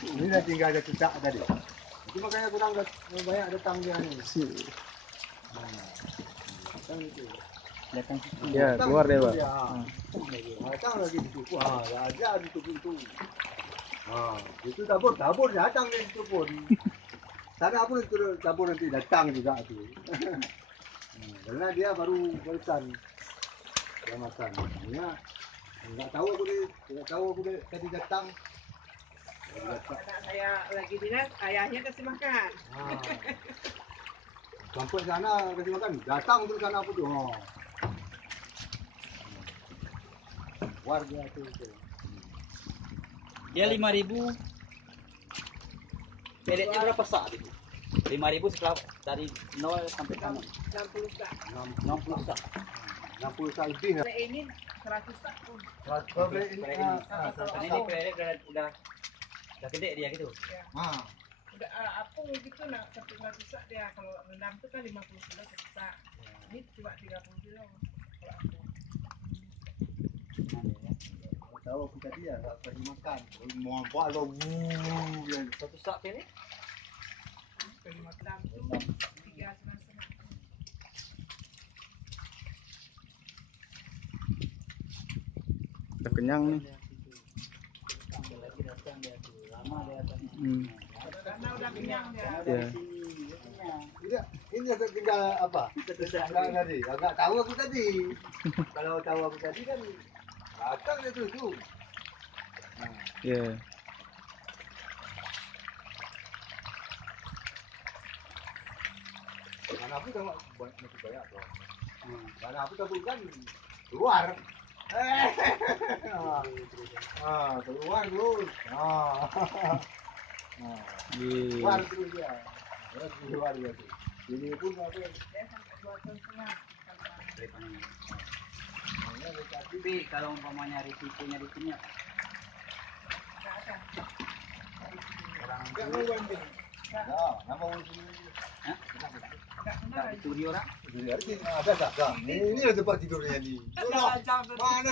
Ini dah tinggal ada cetak tadi. Itu makanya kurang banyak datang dia ni. Datang itu. Datang Ya, keluar dia, Pak. Datang lagi di situ. Ada di situ itu. Itu tabur datang di situ pun. Sana pun itu tabur nanti datang juga tu. Karena dia baru berikan. Dia makan. Ya. Enggak tahu aku dia tadi datang. Anak saya lagi dinas, ayahnya kasih makan. Sampai sana kasih makan, datang terus sana apa tu? Warga tu. Dia 5.000. Peletnya berapa sak itu? 5.000 setelah dari 0 sampai 60 sak. 60 sak. 60 sak lebih. Ini 100 sak pun. Ini pelet udah gede dia gitu. Ya. Udah apung gitu nak 100 sak dia. Kalau rendang tu kan 50 kilo 1 sak. Ini cuma 30 kilo kalau apung. Tahu aku tadi ya, tak kasih makan. Mau buat lo. 1 sak pelet. Rendang tu 3,5. Udah kenyang nih. Lagi datang dia tuh. Lama dia datangnya. Karena udah kenyang dia. Ya. Tidak, ini ada tinggal apa? Tadi. Enggak tahu aku tadi. Kalau tahu aku tadi kan datang dia tu. Ya. Mana aku tengok banyak tu. Mana aku tahu kan keluar. Keluar terus. Keluar terus dia. Keluar dia tu. Ini pun apa? Dia sampai 2 ton setengah. Tapi kalau umpamanya risikonya di sini apa? Enggak ada. Orang Enggak mau bantu. Nama orang sini. Enggak tak dicuri orang. Biasa. Ini tempat tidurnya ni. Mana